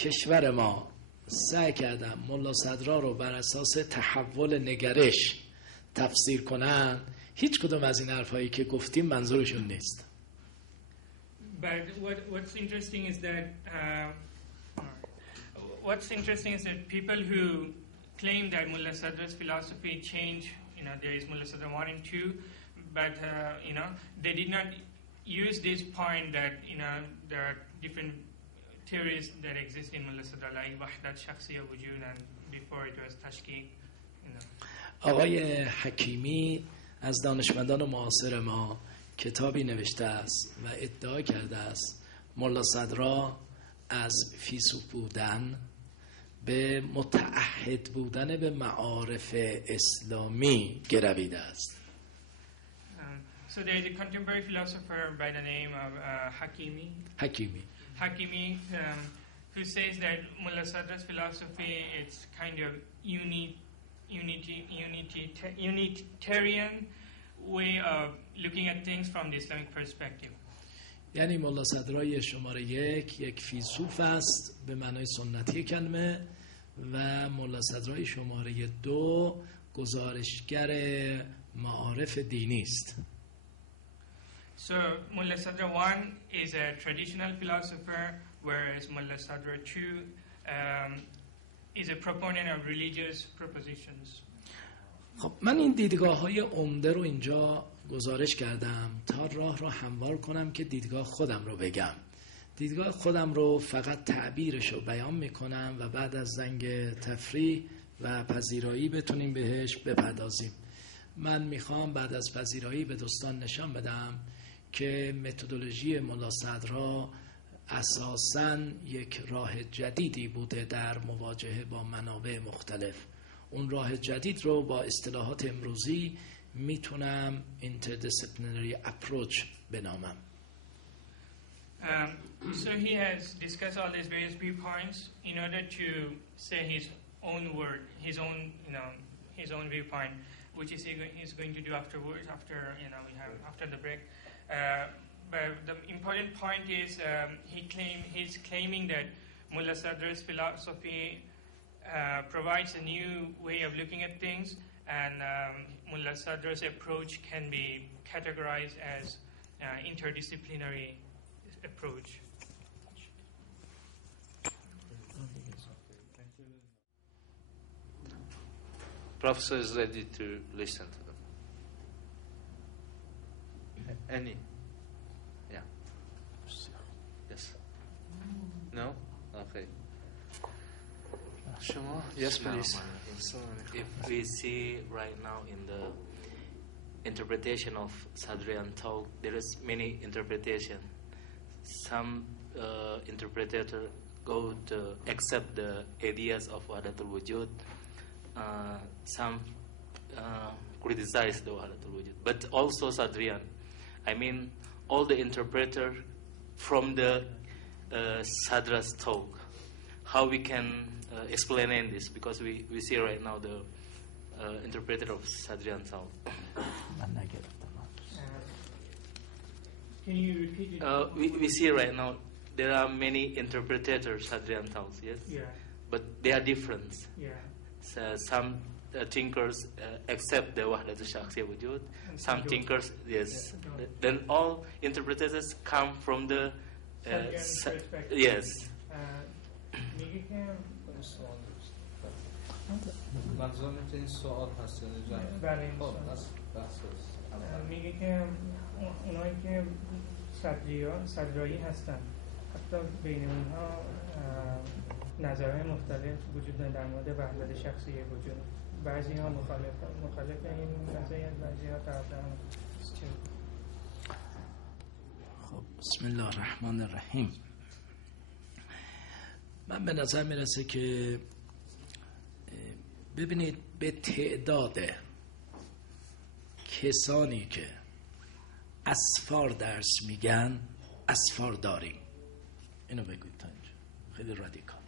کشور ما سعی کردن ملا صدرا رو بر اساس تحول نگرش تفسیر کنن، هیچ کدوم از این حرفایی که گفتیم منظورشون نیست. But what's interesting is that people who claim that Mullah Sadra's philosophy changed, there is Mullah Sadra 1 and 2, but they did not use this point that there are different theories that exist in Mullah Sadra, like Wahdat Shakhsiyya Wujud, and before it was Tashkik. آقای حکیمی از دانشمندان معاصر ما کتابی نوشته است و ادعا کرده است ملا صدرا از فیلسوف بودن به متعهد بودن به معارف اسلامی گرویده است. So there is a contemporary philosopher by the name of Hakimi, who says that Mullah Sadra's philosophy is kind of unitarian way of looking at things from the Islamic perspective. یعنی ملا صدرای شماره یک فیلسوف است به معنای سنتی کلمه و ملا صدرای شماره 2 گزارشگر معارف دینی است. So Mullah Sadra 1 is a traditional philosopher, whereas Mullah Sadra 2 is a proponent of religious propositions. خب من این دیدگاه‌های عمده رو اینجا گزارش کردم تا راه رو هموار کنم که دیدگاه خودم رو بگم. دیدگاه خودم رو فقط تعبیرش رو بیان میکنم و بعد از زنگ تفریح و پذیرایی بتونیم بهش بپردازیم. من میخوام بعد از پذیرایی به دوستان نشان بدم که متدولوژی ملا صدرا اساساً یک راه جدیدی بوده در مواجهه با منابع مختلف. اون راه جدید رو با اصطلاحات امروزی میتونم interdisciplinary approach بنامم. So he has discussed all these various viewpoints in order to say his own word, his own viewpoint, which is he's going to do afterwards, after the break. But the important point is he's claiming that Mullah Sadra's philosophy provides a new way of looking at things, and Mullah Sadra's approach can be categorized as interdisciplinary approach. Professor is ready to listen to them. Any? Yeah. Yes. No? Okay. Shema? Yes, please. If we see right now in the interpretation of Sadrian talk, there is many interpretation. Some interpreter go to accept the ideas of Wahdatul Wujud. Some criticize the Wahdatul Wujud. But also Sadrian. I mean, all the interpreter from the Sadra's talk. How we can explain this, because we see right now the interpreter of Sadrian talk. Can you repeat it? We see right now there are many interpreters Sadrian talks, yes? Yeah. But they are different. Yeah. So some thinkers accept the Wahdatul Shakhsiyya Wujud. Some thinkers, yes. Then all interpreters come from the perspective. yes. میگه که منظورم این سوال هست بله این سوال میگه که اونایی که صدرایی هستن حتی بین اونها نظرهای مختلف وجود داره در مورد وحدت شخصی وجود. بعضی ها مخالف این نظریه، بعضی ها طرفدار. خب بسم الله الرحمن الرحیم. من به نظر میرسه که ببینید به تعداد کسانی که اسفار درس میگن اسفار داریم. اینو بگوید تا اینجا خیلی رادیکال.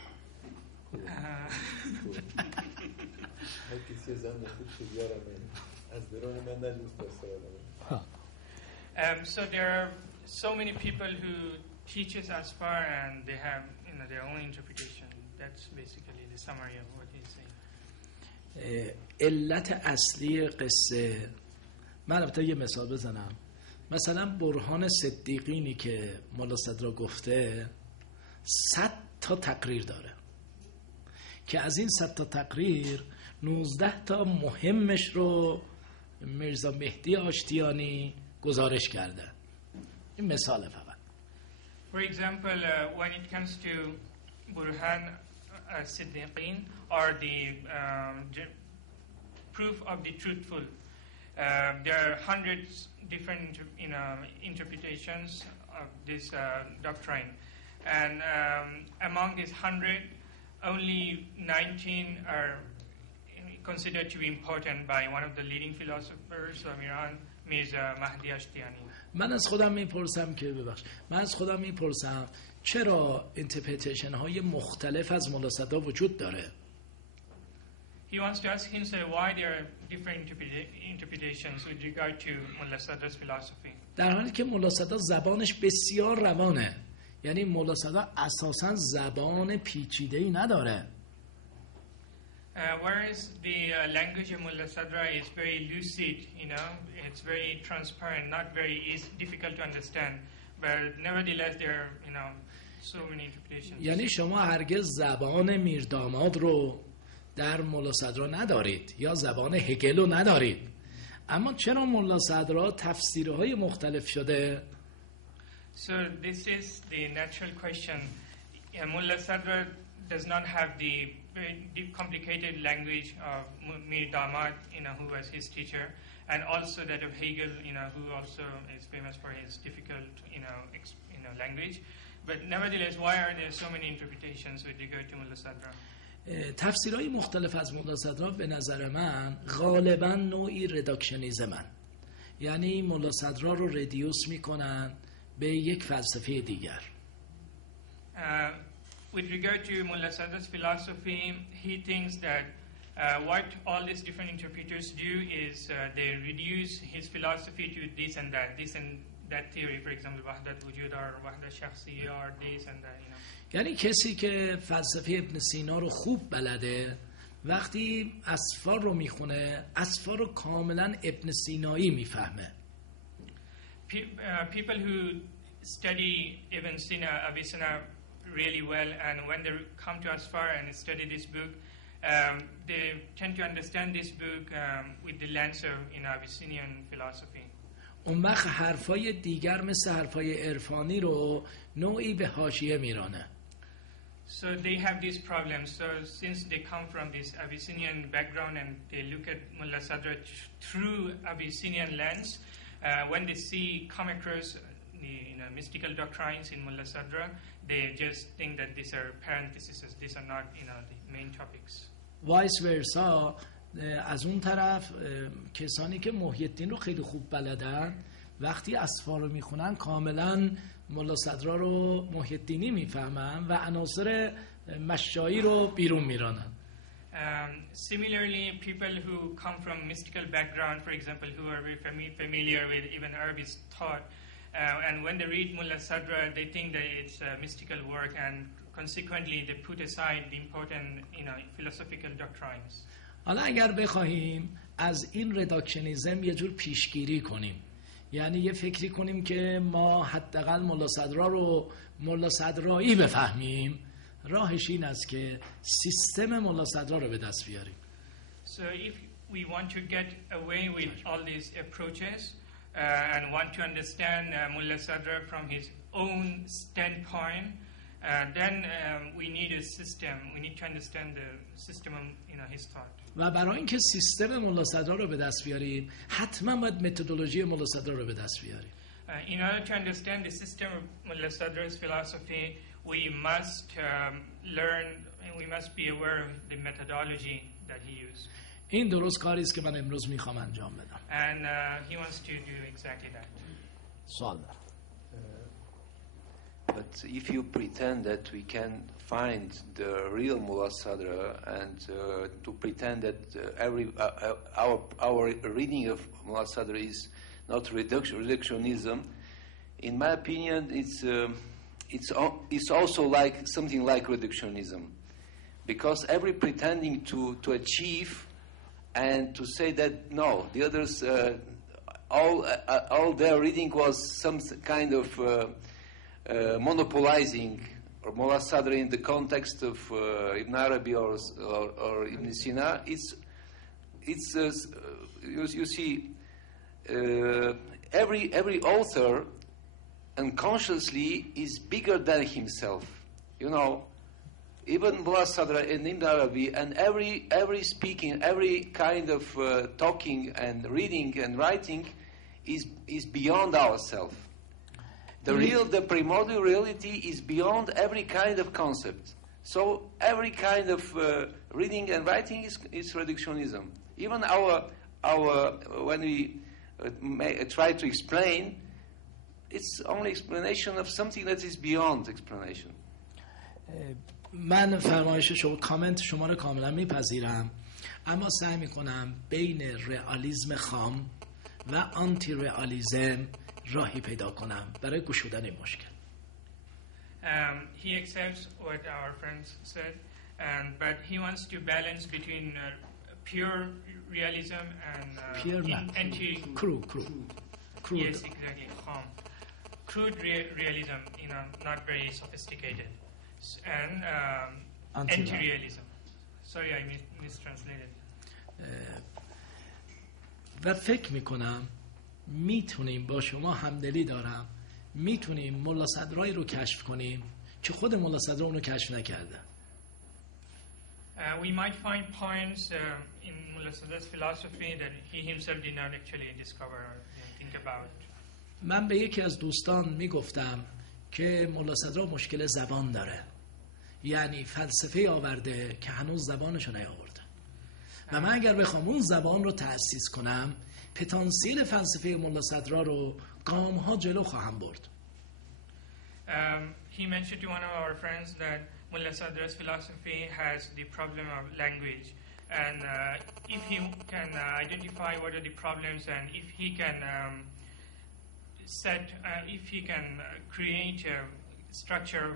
هر کسی زن خوب شد یارم از درون من نجوز پسرانم. So there are so many people who teaches Asfar and they have their own interpretation. that's basically the summary of what he's saying. علت اصلی قصه، من البته یه مثال بزنم. مثلا برهان صدیقینی که مولا صدرا گفته 100 تا تقریر داره که از این 100 تا تقریر 19 تا مهمش رو میرزا مهدی آشتیانی گزارش کرده. این مثال فقط. For example, when it comes to Burhan Siddiqeen or the proof of the truthful, there are hundreds different interpretations of this doctrine, and among these 100, only 19 are considered to be important by one of the leading philosophers of Iran, Mirza Mahdi Ashtiani. من از خودم میپرسم چرا اینترپریتیشن های مختلف از مولا صدرا وجود داره؟ He wants to ask himself why there are different interpretations with regard to Mullah Sadra's philosophy. در حالی که مولا صدرا زبانش بسیار روانه، یعنی مولا صدرا اساساً زبان پیچیده‌ای نداره. Whereas the language of Mullah Sadra is very lucid, it's very transparent, not very difficult to understand, but nevertheless there are, so many interpretations. یعنی شما هرگز زبان میرداماد رو در مولا صدرا ندارید یا زبان هگل رو ندارید، اما چرا مولا صدرا تفسیرهای مختلف شده؟ So this is the natural question. Mullah Sadra does not have the very deep, complicated language of Mir Damad, who was his teacher, and also that of Hegel, who also is famous for his difficult, language. But nevertheless, why are there so many interpretations with regard to Mullah Sadra? تفسیرهای مختلف از مولا صدرا به نظر من غالبا نوعی رداکشنیزمن، یعنی مولا صدرا رو ردیوس میکنن به یک فلسفه دیگر. With regard to Mullah Sadra's philosophy, he thinks that what all these different interpreters do is they reduce his philosophy to this and that theory, for example, Wahdat Wujud or Wahdat Shakhsiyya or this and that, یعنی کسی که فلسفه ابن سینا رو خوب بلده وقتی اصفار رو میخونه اصفار رو کاملا ابن سینایی میفهمه. People who study Ibn Sina, Avicenna really well, and when they come to Asfar and study this book, they tend to understand this book with the lens of Abyssinian philosophy. اون وقت حرفای دیگر مثل حرفای عرفانی رو نوعی به حاشیه میرانه. So they have these problems. So since they come from this Abyssinian background and they look at Mullah Sadra through Abyssinian lens, when they come across the mystical doctrines in Mullah Sadra, they just think that these are parentheses. These are not the main topics. Vice versa. از اون طرف کسانی که محی الدین رو خیلی خوب بلدن وقتی اصفار رو میخونن کاملا مولا صدرا رو محی الدینی میفهمن و عناصر مشایی رو بیرون میرانن. Similarly, people who come from mystical background, for example, who are very familiar with even Arabic thought, and when they read Mullah Sadra, they think that it's a mystical work, and consequently they put aside the important, philosophical doctrines. حالا اگر بخواهیم از این رداکشنیزم یه جور پیشگیری کنیم، یعنی یه فکری کنیم که ما حداقل مولا صدرا رو مولا صدرایی بفهمیم، راهش این است که سیستم مولا صدرا رو به دست بیاریم. So if we want to get away with all these approaches and want to understand Mullah Sadra from his own standpoint, then we need a system. We need to understand the system of his thought. و برای اینکه سیستم مولا صدرا رو به دست بیاریم حتما باید متدولوژی مولا صدرا رو به دست بیاریم. In order to understand the system of Mullah Sadra's philosophy, we must learn and we must be aware of the methodology that he used. این درست کاری است که من امروز میخوام انجام بدم. And he wants to do exactly that. سوال دارم. But if you pretend that we can find the real Mullah Sadra and to pretend that our reading of Mullah Sadra is not reductionism, in my opinion, it's also like something like reductionism. because every pretending to achieve and to say that no, the others all their reading was some kind of monopolizing or Mullah Sadr in the context of Ibn Arabi or Ibn Sina. It's you see every author unconsciously is bigger than himself. You know, even Mullah Sadr and Ibn Arabi and every speaking, every kind of talking and reading and writing is beyond ourselves. The primordial reality is beyond every kind of concept. So every kind of reading and writing is reductionism. Even our when we try to explain, it's only explanation of something that is beyond explanation. من فرمایش شما کامنت شما رو کاملا میپذیرم، اما سعی میکنم بین رئالیسم خام و آنتی رئالیسم راهی پیدا کنم برای گشودن این مشکل. He accepts what our friends said, but he wants to balance between pure realism and anti crude. Yes, exactly. Crude realism, not very sophisticated, and anti-realism. Sorry, I mistranslated. و فکر میکنم میتونیم با شما همدلی دارم میتونیم ملا صدرایی رو کشف کنیم که خود ملا صدر اونو کشف نکرده. We might find points in Mullah Sadra's philosophy that he himself did not actually discover or think about. من به یکی از دوستان میگفتم که ملا صدر مشکل زبان داره، یعنی فلسفه آورده که هنوز زبانشو نیاورده و من اگر بخوام اون زبان رو تأسیس کنم پتانسیل فلسفه ملا صدر رو گام ها جلو خواهم برد. He mentioned to one of our friends that Mullah Sadra's philosophy has the problem of language, and if he can identify what are the problems and if he can create a structure,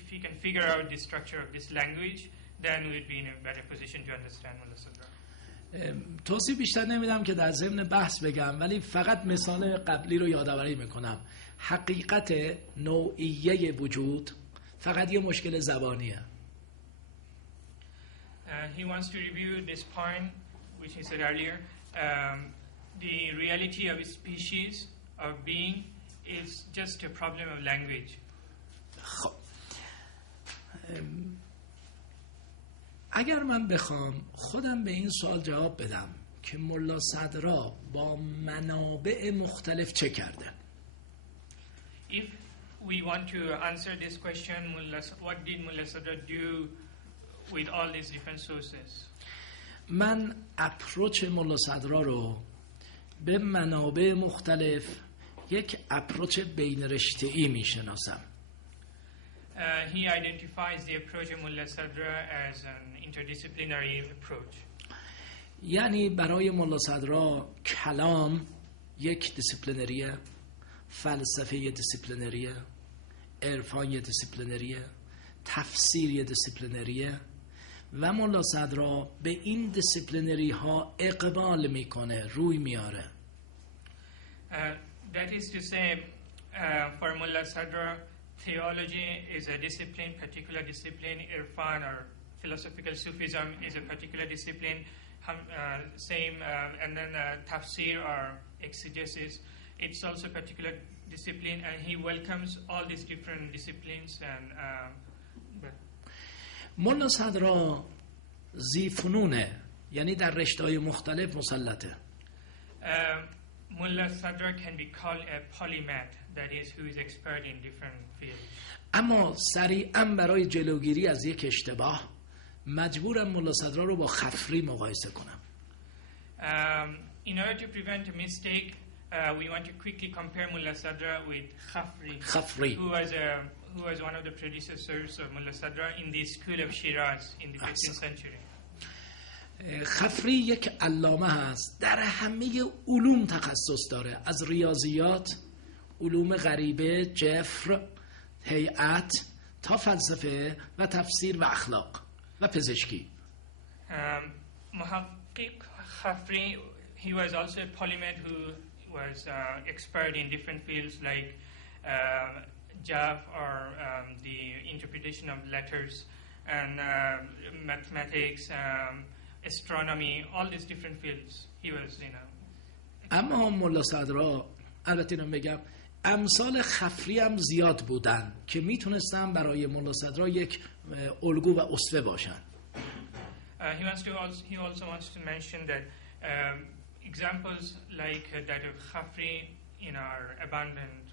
if he can figure out the structure of this language, then we'd be in a better position to understand Mullah Sadra. توضیح بیشتر نمیدم که در ضمن بحث بگم، ولی فقط مثال قبلی رو یادآوری میکنم. حقیقت نوعیه وجود فقط یه مشکل زبانیه. He wants to review this point which he said earlier. The reality of a species of being is just a problem of language. خب اگر من بخوام خودم به این سوال جواب بدم که ملا صدرا با منابع مختلف چه کرده؟ If we want to answer this question, what did Mullah Sadra do with all these different sources? من اپروچ ملا صدرا رو به منابع مختلف یک اپروچ بین رشته‌ای میشناسم. He identifies the approach of Mullah Sadra as an interdisciplinary approach. یعنی برای ملا صدرا کلام یک دیسیپلینریه، فلسفه یک دیسیپلینریه، عرفان یک دیسیپلینریه، تفسیر یک دیسیپلینریه و ملا صدرا به این دیسیپلینری ها اقبال میکنه، روی میاره. That is to say, for Mullah Sadra, theology is a discipline, particular discipline. Irfan or philosophical Sufism is a particular discipline. And then tafsir or exegesis, it's also a particular discipline, and he welcomes all these different disciplines. And ملا صدرا ذی فنونه، یعنی در رشته‌های مختلف مسلطه. Mullah Sadra can be called a polymath, that is, who is expert in different fields. اما سریعا برای جلوگیری از یک اشتباه مجبورم ملا صدرا رو با خفری مقایسه کنم. In order to prevent a mistake, we want to quickly compare Mullah Sadra with Khafri, who was one of the predecessors of Mullah Sadra in the school of Shiraz in the 15th century. خفری یک علامه هست، در همه علوم تخصص داره، از ریاضیات، علوم غریبه، جفر، هیئت تا فلسفه و تفسیر و اخلاق و پزشکی. Muhaqqiq Khafri, he was also a polymath who was expert in different fields like Jaf or the interpretation of letters and mathematics, astronomy, all these different fields. He was, اما ملا صدرا، البته اینو بگم، امثال خفری هم زیاد بودن که میتونستن برای ملا صدرا یک الگو و اسوه باشن. He also wants to mention that examples like that of Khafri, are abundant,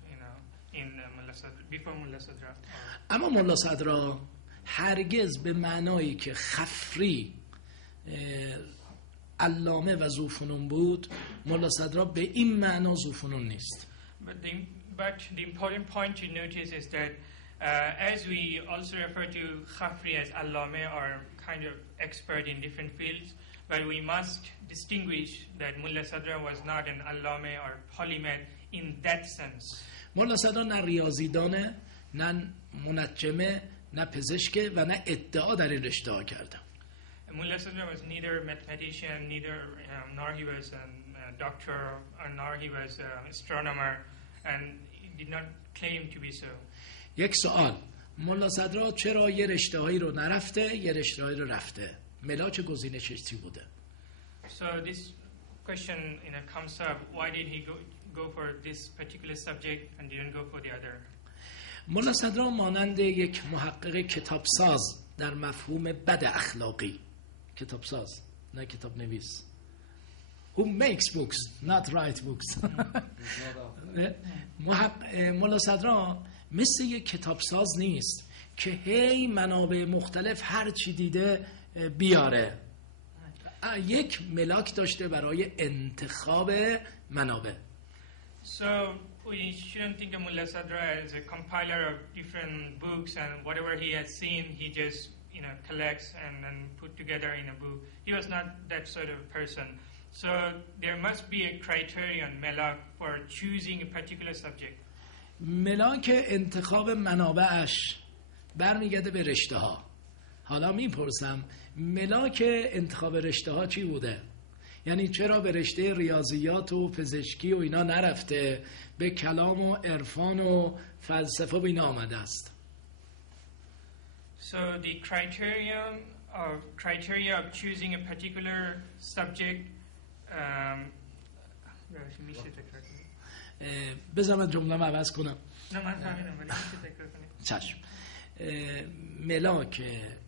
in Mulla Sadra, before Mulla Sadra. اما ملا صدرا هرگز به معنایی که خفری علامه و ذوفنون بود، ملا صدرا به این معنا ذوفنون نیست. But the important point to notice is that as we also refer to Khafri as Allame or kind of expert in different fields, but we must distinguish that Mulla Sadra was not an Allame or polymath in that sense. ملا صدرا نه ریاضیدانه، نه منجمه، نه پزشکه و نه ادعا در این رشته ها کرده. Mulla Sadra was neither mathematician, nor he was a doctor, nor he was an astronomer, and he did not claim to be so. یک سوال، ملا صدرا چرا یه رشته هایی رو نرفته، یه رشته هایی رو رفته؟ ملاک گزینشش چی بوده؟ So this question comes up, why did he go for this particular subject and didn't go for the other? ملا صدرا مانند یک محقق کتابساز در مفهوم بد اخلاقی، کتابساز نه کتاب نویس، who makes books not write books. ملا صدرا مثل یک کتابساز نیست که هی منابع مختلف هر چی دیده بیاره. یک ملاک داشته برای انتخاب منابع. So we shouldn't think of Mulla Sadra as a compiler of different books and whatever he has seen he just collects and put together in a book. He was not that sort of person. So there must be a criterion, melak, for choosing a particular subject. ملاک انتخاب منابعش برمیگرده به رشته ها. حالا میپرسم ملاک انتخاب رشته ها چی بوده؟ یعنی چرا به رشته ریاضیات و پزشکی و اینا نرفته، به کلام و عرفان و فلسفه و اینا آمده است؟ So the criteria of choosing a particular subject بذار من جمله عوض کنم. نه من فهمیدم ولی میشه تکرار کنید. چشم. ملاک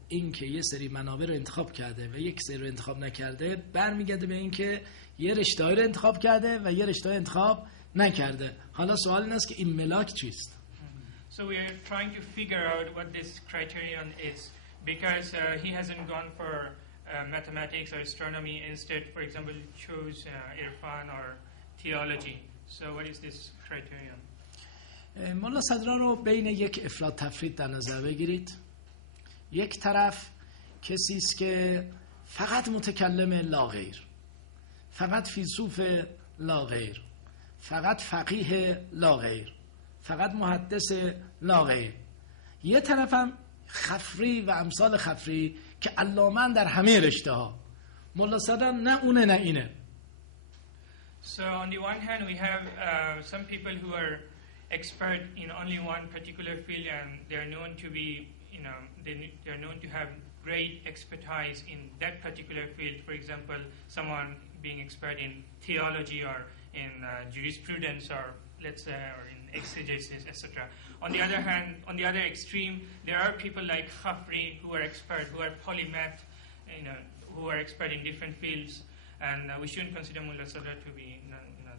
این که یه سری منابع رو انتخاب کرده و یک سری رو انتخاب نکرده برمیگرده به این که یه رشته رو انتخاب کرده و یه رشته انتخاب نکرده. حالا سوال این است که این ملاک چیست؟ So we are trying to figure out what this criterion is because he hasn't gone for mathematics or astronomy, instead for example chose Irfan or theology. So what is this criterion? ملا صدرا رو بین یک افراد تفرید در نظر بگیرید. یک طرف کسی است که فقط متکلم لا غیر، فقط فیلسوف لا غیر، فقط فقیه لا غیر، فقط محدث لا غیر. یه طرف هم خفری و امثال خفری که علامن در همه رشته ها. ملا صدرا نه اونه نه اینه. So on the one hand we have some people who are expert in only one particular field and they are known to be they are known to have great expertise in that particular field. For example, someone being expert in theology or in jurisprudence or let's say or in exegesis, etc. On the other hand, on the other extreme, there are people like Khafri who are expert, who are polymath, who are expert in different fields, and we shouldn't consider Mulla Sadra to be.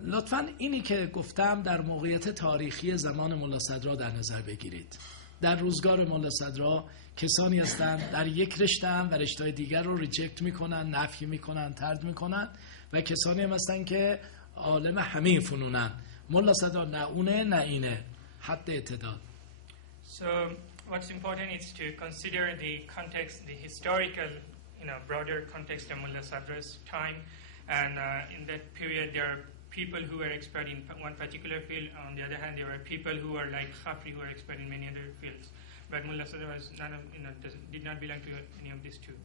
لطفاً اینی که گفتم در موقعیت تاریخی زمان ملا صدرا در نظر بگیرید. در روزگار ملا صدرا کسانی هستند در یک رشته هم و رشته‌های دیگر رو ریجکت میکنن، نفی میکنن، طرد میکنن و کسانی هم هستند که عالم همه فنونن. ملا صدرا نه اونه نه اینه، حد اعتدال. So what's important is to consider the context, the historical, broader context of Mulla Sadra's time, and in that period there are people who were expert in one particular field. On the other hand, there were people who were like Khafri who were expert in many other fields. but Mullah Sadra was did not belong to any of these two.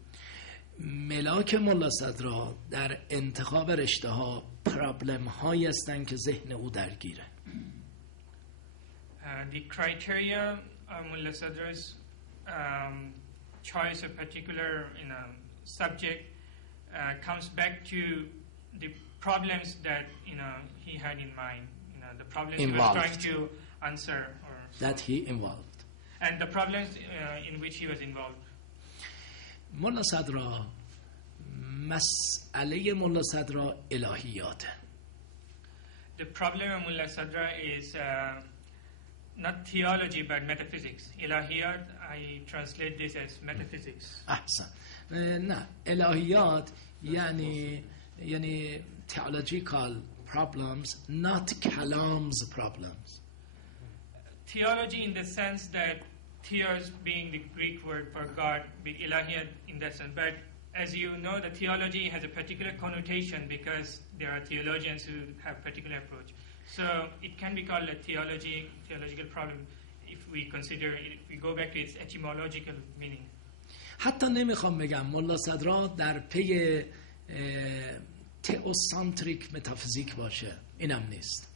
ملاک ملا صدرا در انتخاب رشته ها پرابلم هایی هستن که ذهن او درگیره. The criteria of Mullah Sadra's choice of particular subject comes back to the problems that he had in mind. The problems Involved. he was trying to answer, or that he involved. and the problems in which he was involved. ملا صدرا مسئله ملا صدرا الهیاته. The problem of Mullah Sadra is not theology but metaphysics. Ilahiyat, I translate this as metaphysics. احسن. نه الهیات یعنی theological problems, not kalam's problems. Theology in the sense that theos being the Greek word for God, ilahiyat in that sense. But as you know, the theology has a particular connotation because there are theologians who have particular approach. So it can be called a theological problem if we go back to its etymological meaning. حتی نمیخوام بگم ملا صدرا در پی تئوسانتریک متافیزیک باشه، اینم نیست.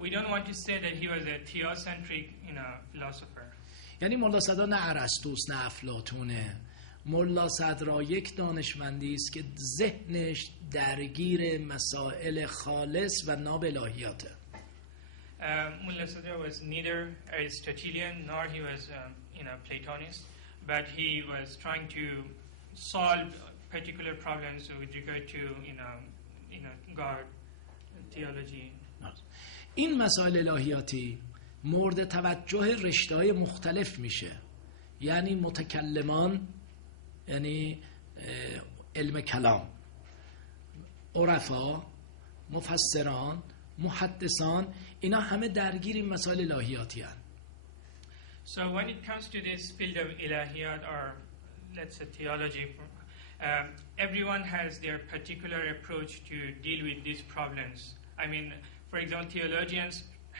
We don't want to say that he was a theocentric philosopher. یعنی ملا صدرا نه ارسطوس نه افلاطونه. ملا صدرا یک دانشمندی است که ذهنش درگیر مسائل خالص و ناب الهیاته. Mullah Sadra was neither Aristotelian nor he was Platonist, but he was trying to solve particular problems with regard to God, theology. این مسائل الهیاتی مورد توجه رشته‌های مختلف میشه. یعنی متکلمان، یعنی علم کلام، عرفا، مفسران، محدثان، اینا همه درگیر این مسائل الهیاتی هستند. So when it comes to this field of ilahiyat, or let's say theology, everyone has their particular approach to deal with these problems. I mean, for example, theologians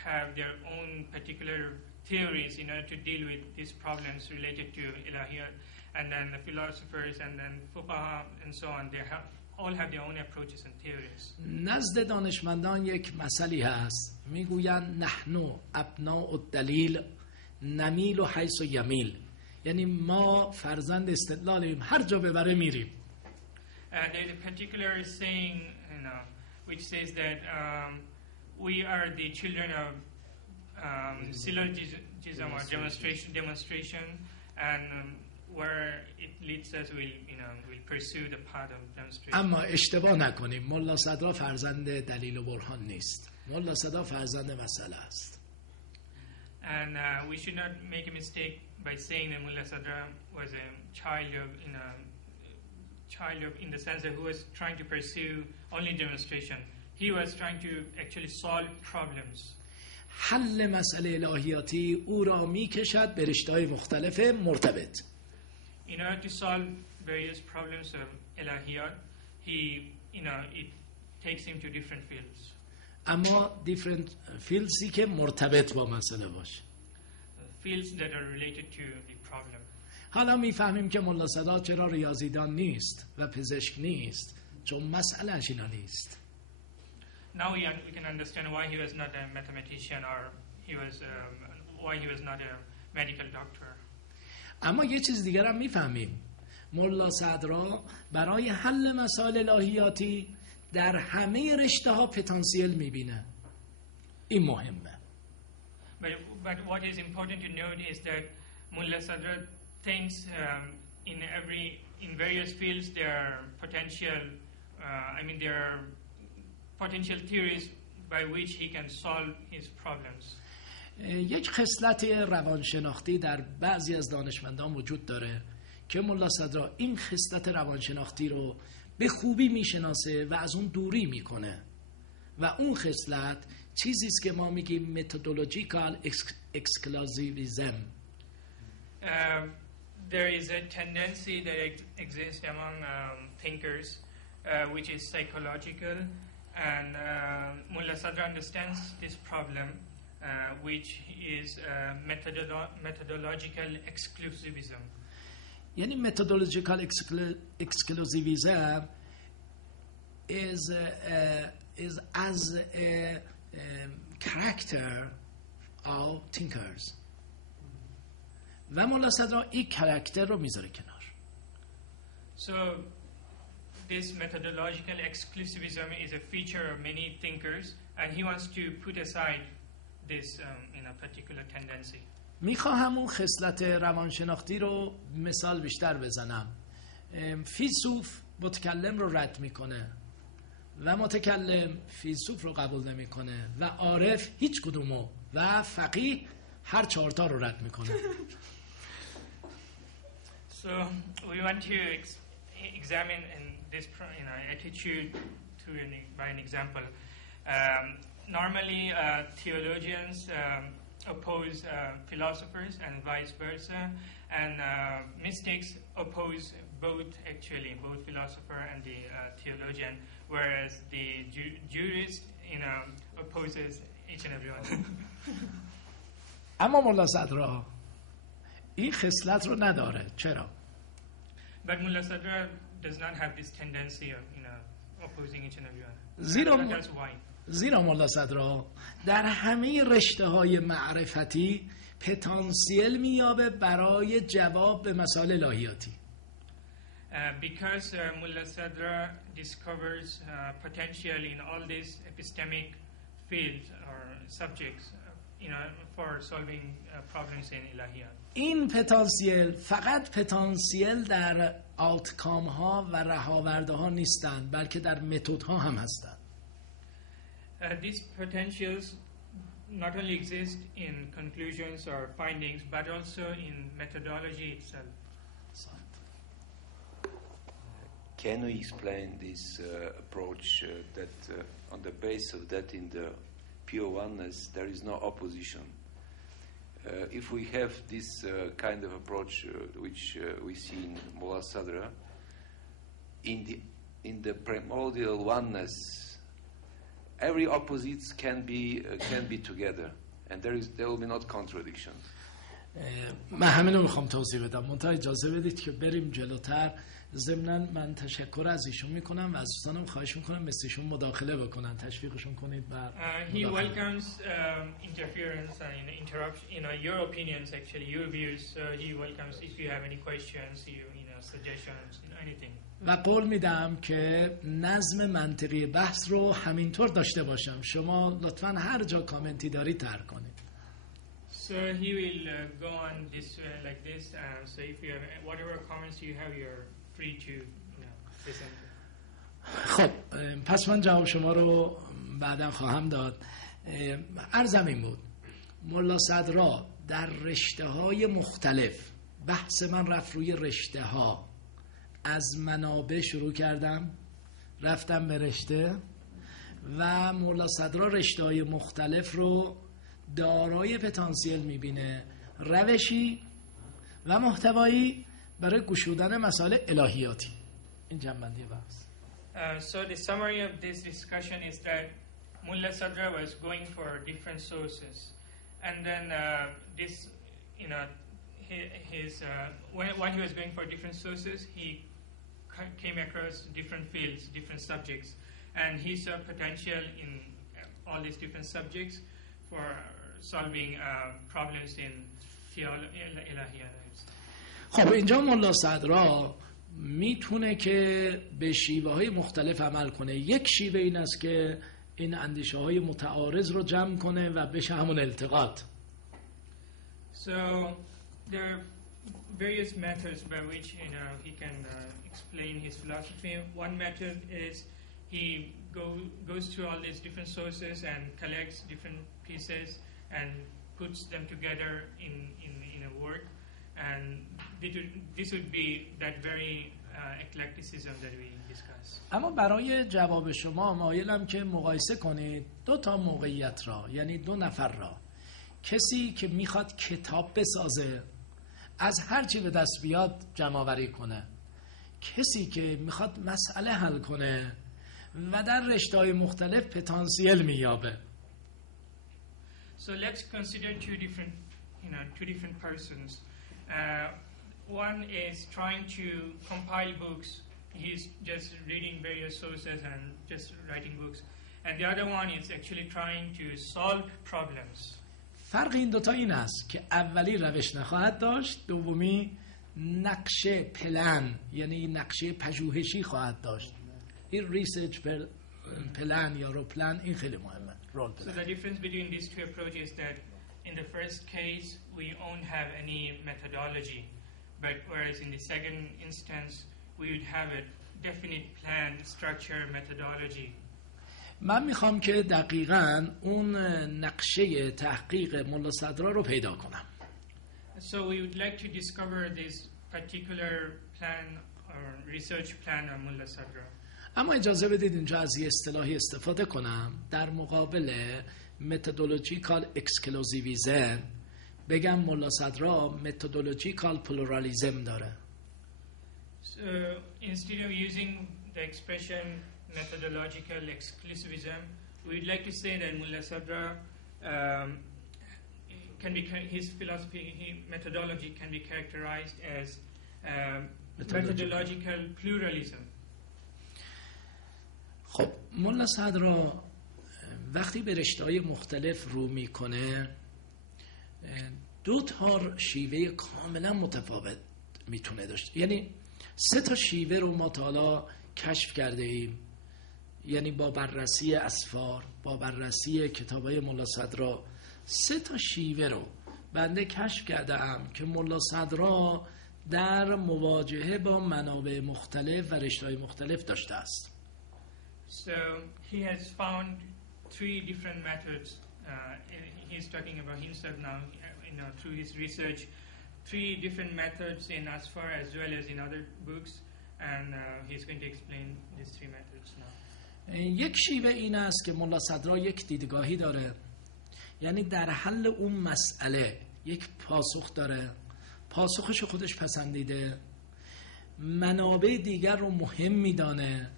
have their own particular theories in order to deal with these problems related to ilahiyat, and then the philosophers and then fuqaha and so on, they all have their own approaches and theories. نزد دانشمندان یک مسئله هست، میگویند نحن ابناء الدلیل نمیل و حیث و یمیل، یعنی ما فرزند استدلالیم، هر جا ببره میریم. There's a particular saying which says that we are the children of syllogism or demonstration, and where it leads us, we'll pursue the path of demonstration. اما اشتباه نکنیم، ملا صدرا فرزند دلیل و برهان نیست. ملا صدرا فرزند مسئله است. And we should not make a mistake by saying that Mullah Sadra was a child of in the sense that he was trying to pursue only demonstration. He was trying to actually solve problems. حل مسئله الهیاتی او را میکشد به رشته‌های مختلف مرتبط. In order to solve various problems of ilahiyat, it takes him to different fields. اما different fields که مرتبط با مسئله باشه. Fields that are related to the problem. حالا میفهمیم که ملا صدرا چرا ریاضیدان نیست و پزشک نیست، چون مسئله‌اش اینا نیست. Now we can understand why he was not a mathematician, or why he was not a medical doctor. اما یه چیز دیگر هم میفهمیم، ملا صدرا برای حل مسائل الهیاتی در همه رشته ها پتانسیل میبینه. این مهمه. But what is important to note is that Mullah Sadra thinks in various fields there are potential theories by which he can solve his problems. یک خصلت روانشناختی در بعضی از دانشمندان وجود داره که ملا صدرا این خصلت روانشناختی رو به خوبی میشناسه و از اون دوری میکنه و اون خصلت چیزی است که ما میگیم methodological exclusivism. There is a tendency that exists among thinkers which is psychological, and Mullah Sadra understands this problem which is methodological exclusivism. یعنی methodological exclusivism is as a character of thinkers و مولا صدرا این کاراکتر رو میذاره کنار. So this methodological exclusivism is a feature of many thinkers, and he wants to put aside this particular tendency. میخواهم اون خصلت روانشناختی رو مثال بیشتر بزنم. فیلسوف متکلم رو رد میکنه و متکلم فیلسوف رو قبول نمیکنه و عارف هیچ کدومو و فقیه هر چهارتا رو رد میکنه. So we want to examine in this attitude by an example. Normally theologians oppose philosophers and vice versa, and mystics oppose both philosopher and the theologian, whereas the jurist opposes each and every one. اما مولا صدرا این خصلت رو نداره. چرا؟ But Mullah Sadra does not have this tendency of opposing each and every one. That's why. زیرا مولا صدرا در همه رشته‌های معرفتی پتانسیل میابه برای جواب به مسائل الهیاتی. Because Mullah Sadra discovers potential in all these epistemic fields or subjects, for solving problems in ilahiyat. این پتانسیل فقط پتانسیل در آوتکام ها و رهاورده ها نیستند، بلکه در متد ها هم هستند. These potentials not only exist in conclusions or findings, but also in methodology itself. Can we explain this approach that on the basis of that in the pure oneness there is no opposition? If we have this kind of approach which we see in Mullah Sadra, in the primordial oneness, every opposites can be together, and there will be not contradictions. من همین رو میخوام توضیح بدم. منتها اجازه بدید که بریم جلوتر. ضمناً من تشکر از ایشون میکنم و از دوستانم خواهش میکنم مثل ایشون مداخله بکنن، تشویقشون کنید. He welcomes interference and interruption, your opinions, actually your views. He welcomes if you have any questions, suggestions, anything. و قول میدم که نظم منطقی بحث رو همینطور داشته باشم. شما لطفاً هر جا کامنتی دارید طرح کنید. So he will go on this like this. So if you have whatever comments you have, you're free to listen. خب پس من جواب شما رو بعداً خواهم داد. عرضم این بود مولا صدرا در رشته‌های مختلف، بحث من رفت روی رشته‌ها، از منابع شروع کردم رفتم به رشته و مولا صدرا رشته‌های مختلف رو دارای پتانسیل میبینه، روشی و محتوایی برای گشودن مسائل الهیاتی. این جنبندی بحث. So the summary of this discussion is that Mullah Sadra was going for different sources, and then when he was going for different sources, he came across different fields, different subjects, and he saw potential in all these different subjects for solving problems in ilahiyat. خب اینجا مولا صدرا میتونه که به شیوه های مختلف عمل کنه. یک شیوه این است که این اندیشه های متعارض رو جمع کنه و بشه همون التقاط. So there are various methods by which he can explain his philosophy. One method is he goes through all these different sources and collects different pieces and puts them together in a work, and this would be that very eclecticism that we discuss. اما برای جواب شما مایلم که مقایسه کنید دو تا موقعیت را، یعنی دو نفر را. کسی که میخواد کتاب بسازه، از هر چی به دست بیاد جمع‌آوری کنه، کسی که میخواد مسئله حل کنه و در رشته‌های مختلف پتانسیل مییابه. So let's consider two different persons. One is trying to compile books. He's just reading various sources and just writing books. And the other one is actually trying to solve problems. فرق این دوتا این است که اولی روش نخواهد داشت، دومی نقشه پلن یعنی نقشه پژوهشی خواهد داشت. این ریسرچ پلن یا رو پلن این خیلی مهمه. رول So the difference between these two approaches is that in the first case we won't have any methodology, but whereas in the second instance we would have a definite plan, structure, methodology. من میخوام که دقیقاً اون نقشه تحقیق ملا صدرا رو پیدا کنم. So we would like to discover this particular plan or research plan of Mullah Sadra. اما اجازه بدید اینجا از یه اصطلاحی استفاده کنم. در مقابل متدولوژیکال اکسکلوزیویزم بگم ملا صدرا متدولوژیکال پلورالیزم داره. So instead of using the expression methodological exclusivism, we would like to say that Mullah Sadra can be, his philosophy, methodology can be characterized as methodological pluralism. خب ملا صدرا وقتی به رشته‌های مختلف رو میکنه دو تا شیوه کاملا متفاوت میتونه داشت. یعنی 3 شیوه رو ما تا حالا کشف کرده ایم. یعنی با بررسی اسفار، با بررسی کتابای ملا صدرا 3 شیوه رو بنده کشف کردم که ملا صدرا در مواجهه با منابع مختلف و رشته‌های مختلف داشته است. So he has found 3 different methods. He's talking about himself now, through his research, 3 different methods in Asfar as well as in other books, and he's going to explain these 3 methods now. یک شیوه این است که ملا صدرا یک دیدگاهی داره، یعنی در حل اون مسئله یک پاسخ داره، پاسخش خودش پسندیده، منابع دیگر رو مهم میدانه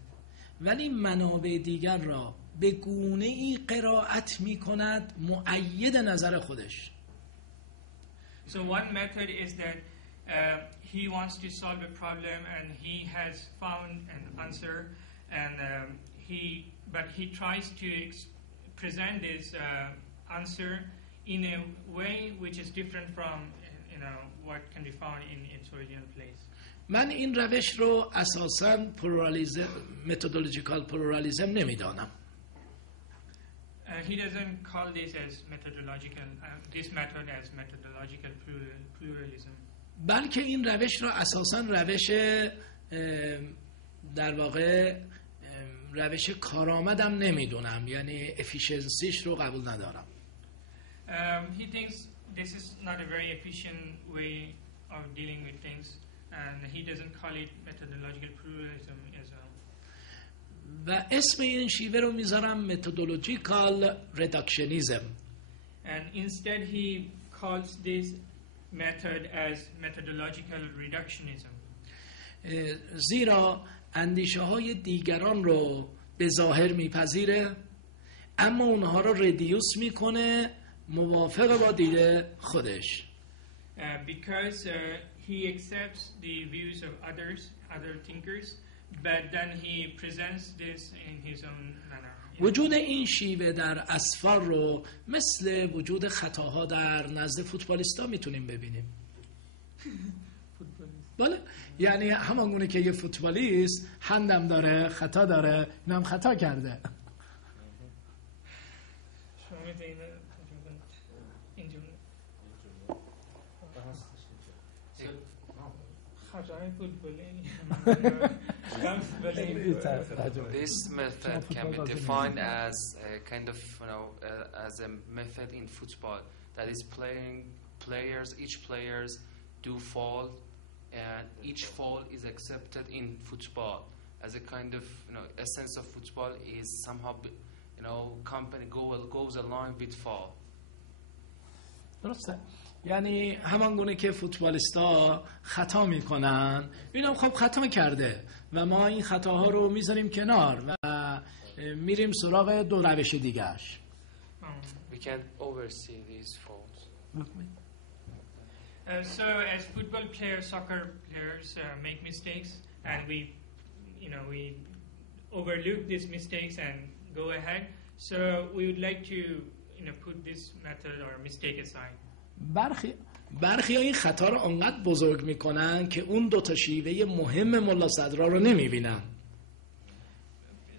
ولی منابع دیگر را به گونه ای قرائت می کند مؤید نظر خودش. So one method is that he wants to solve a problem and he has found an answer, and but he tries to present this answer in a way which is different from what can be found in its original place. من این روش رو اساساً پلورالیزم، متدولوژیکال پلورالیزم نمیدانم. He doesn't call this as methodological, this method as methodological pluralism. بلکه این روش رو اساساً روش در واقع روش کارآمدم نمیدونم، یعنی افیشنسیش رو قبول ندارم. He thinks this is not a very efficient way of dealing with things, and he doesn't call it methodological pluralism as well. و اسم این شیوه رو میذارم متدولوژیکال ریداکشنیزم. And instead he calls this method as methodological reductionism. زیرا اندیشه های دیگران رو به ظاهر میپذیره اما اونها رو ردیوس میکنه موافق با دید خودش. Because he accepts the views of other thinkers, but then he presents this in his own manner. وجود این شیوه در اسفار رو مثل وجود خطاها در نزد فوتبالیستا میتونیم ببینیم. بله، یعنی همانگونه که یه فوتبالیست هندم داره، خطا داره، اینم خطا کرده. This method can be defined as a kind of, as a method in football that is each players do fall, and each fall is accepted in football as a kind of, essence of football is somehow, company goes along with fall. درسته. یعنی همان گونه که فوتبالیستا خطا میکنن، اینم خب خطا کرده و ما این خطاها رو میذاریم کنار و میریم سراغ 2 روش دیگه‌اش. We can't oversee these faults. So as football players, soccer players make mistakes, and we overlook these mistakes and go ahead. So we would like to put this method or mistake aside. برخی این خطا رو انقدر بزرگ میکنن که اون دو تا شیوه مهم ملا صدرا رو نمیبینن.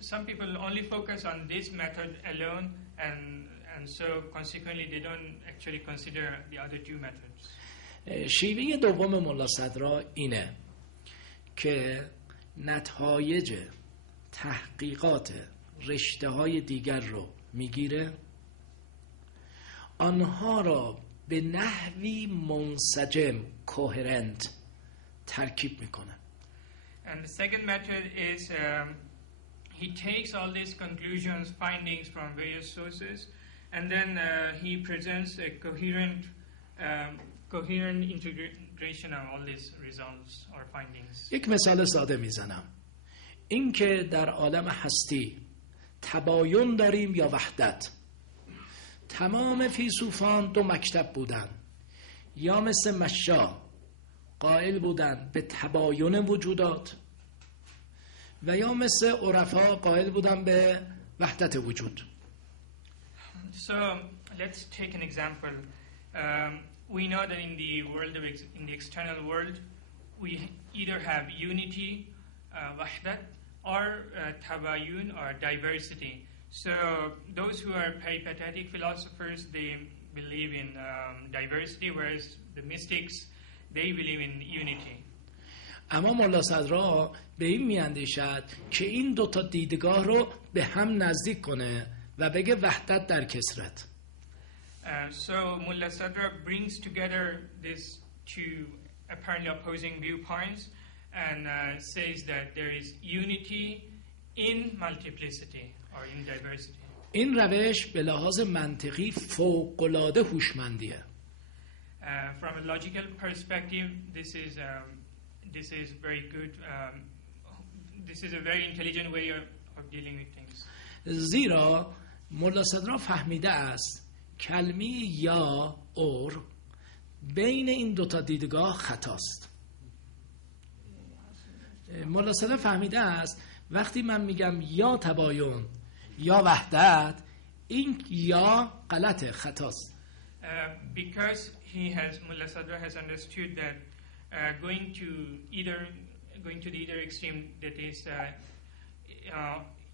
Some people only focus on this method alone, and so consequently they don't actually consider the other two methods. شیوه دوم ملا صدرا اینه که نتایج تحقیقات رشته‌های دیگر رو میگیره، آنها را به نحوی منسجم کوهرنت ترکیب میکنه. And the second method is he takes all these conclusions, findings from various sources, and then he presents a coherent integration of all these results or findings. یک مثال ساده میزنم. این که در عالم هستی تباین داریم یا وحدت. تمام فیلسوفان دو مکتب بودن، یا مثل مشا قائل بودن به تباین وجودات و یا مثل عرفا قائل بودن به وحدت وجود. So let's take an example. We know that in the world in the external world we either have unity, wahdat, or tabayun or diversity. So those who are peripatetic philosophers, they believe in diversity, whereas the mystics, they believe in unity. اما ملا صدرا به این میاندیشد که این دو تا دیدگاه رو به هم نزدیک کنه و بگه وحدت در کثرت. So Mullah Sadra brings together these two apparently opposing viewpoints and says that there is unity in multiplicity or in diversity. این روش به لحاظ منطقی فوق‌العاده هوشمندیه. From a logical perspective, this is very good. This is a very intelligent way of dealing with things. زیرا ملا صدرا فهمیده است کلمه یا اور بین این دوتا دیدگاه خطاست. ملا صدرا فهمیده است وقتی من میگم یا تباین یا وحدت، این یا غلطه، خطاست. Because Mullah Sadra has understood that going to the either extreme, that is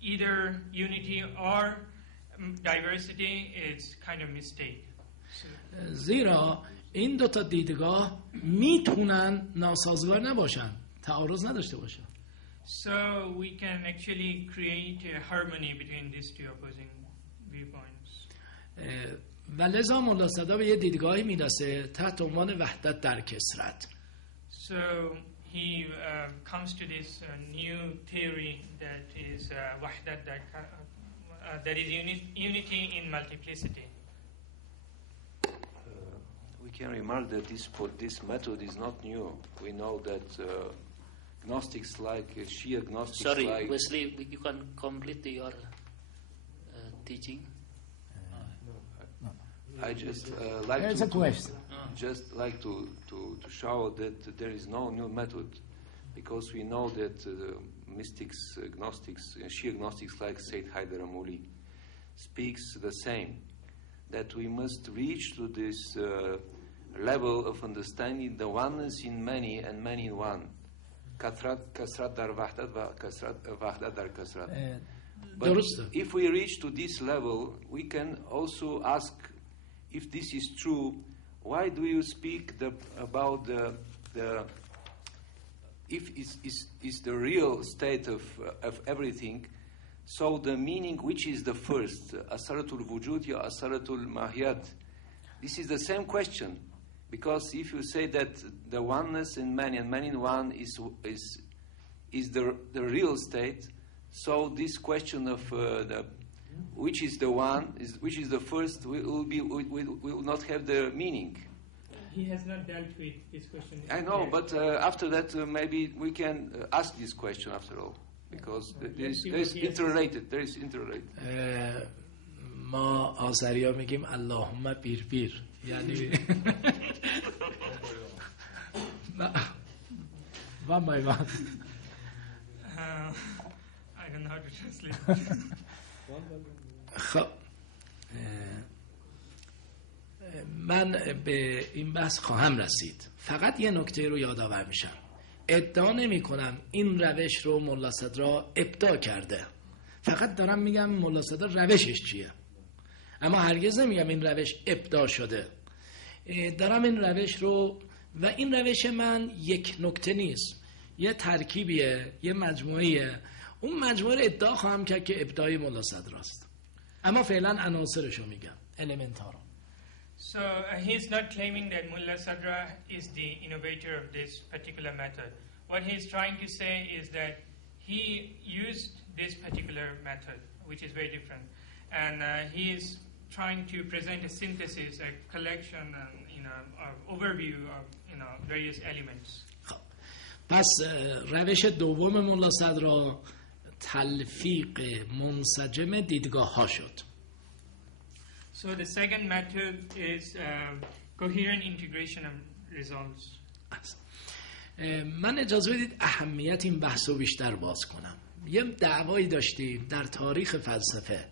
either unity or diversity, is kind of mistake. زیرا این دوتا دیدگاه میتونن ناسازگار نباشن، تعارض نداشته باشن. So we can actually create a harmony between these two opposing viewpoints. و لذا ملا صدرا به یه دیدگاهی میرسه تحت عنوان وحدت در کثرت. So he comes to this new theory that is wahdat, that is unity in multiplicity. We can remark that this method is not new. We know that Gnostics like Shia Gnostics. Sorry, like Wesley, you can complete your teaching. I just like There's to a question. just like to show that there is no new method, because we know that mystics, Gnostics, Shia Gnostics like Sayyid Haidar Amuli speaks the same, that we must reach to this level of understanding the oneness in many and many in one. Kasrat dar wahdat va wahdat dar kasrat. But if we reach to this level, we can also ask, if this is true, why do you speak about the if is the real state of everything? So the meaning, which is the first, asaratul wujud ya asaratul mahiyat? This is the same question, because if you say that the oneness in many and many in one is the real state, so this question of which is the one, which is the first, will not have the meaning. He has not dealt with this question. I know, but after that maybe we can ask this question after all, because there is interrelated. ما آذری ها میگیم اللهم بیر بیر، یعنی one by one. I don't know how to translate. خب من به این بحث خواهم رسید. فقط یه نکته رو یادآور میشم. ادعا نمی کنم این روش رو ملا صدرا ابداع کرده، فقط دارم میگم ملا صدرا روشش چیه، اما هرگز نمیگم این روش ابداع شده. دارم این روش رو، و این روش من یک نکته نیست، یه ترکیبیه، یه مجموعیه. اون مجموعه رو ادعا خواهم کرد که ابداعی ملا صدراست، اما فعلا عناصرش رو میگم، المنت‌ها رو. So he's not claiming that Mullah Sadra is the innovator of this particular method. What he's trying to say is that he used this particular method, which is very different, and he is trying to present a synthesis, a collection, and of overview of various elements. پس روش دوم ملا صدرا تلفیق منسجم دیدگاه ها شد. So the second method is coherent integration of results. من اجازه بدید اهمیت این بحث رو بیشتر باز کنم. یه دعوایی داشتیم در تاریخ فلسفه،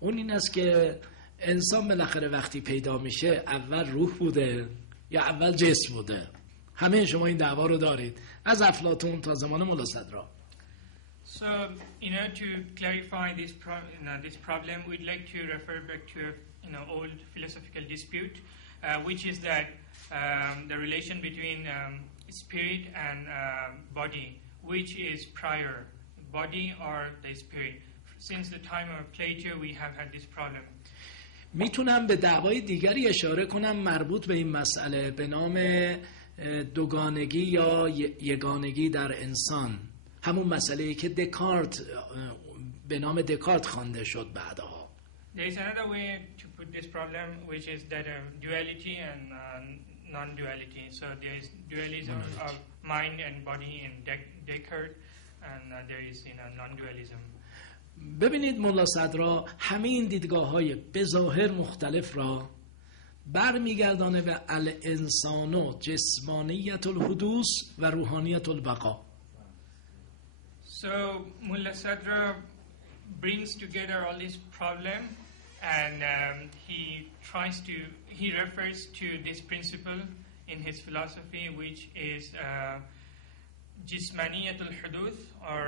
اون این است که انسان بالاخره وقتی پیدا میشه اول روح بوده یا اول جسم بوده. همه شما این دعوا رو دارید از افلاطون تا زمان ملا صدرا. So, to clarify this problem, we'd like to refer back to a old philosophical dispute, which is that the relation between spirit and body, which is prior, body or the spirit. Since the time of Plato, we have had this problem. میتونم به دعوای دیگری اشاره کنم مربوط به این مسئله به نام دوگانگی یا یگانگی در انسان، همون مسئله‌ای که دکارت به نام دکارت خوانده شد بعدها. There is another way to put this problem, which is that duality and non-duality. So there is dualism of mind and body in Descartes, and there is non-dualism. ببینید ملا صدرا همه این دیدگاه‌های به ظاهر مختلف را برمیگردانه به الانسان جسمانیت الحدوث و روحانیت البقا. So Mullah Sadra brings together all these problems, and he refers to this principle in his philosophy, which is جسمانیت الحدوث or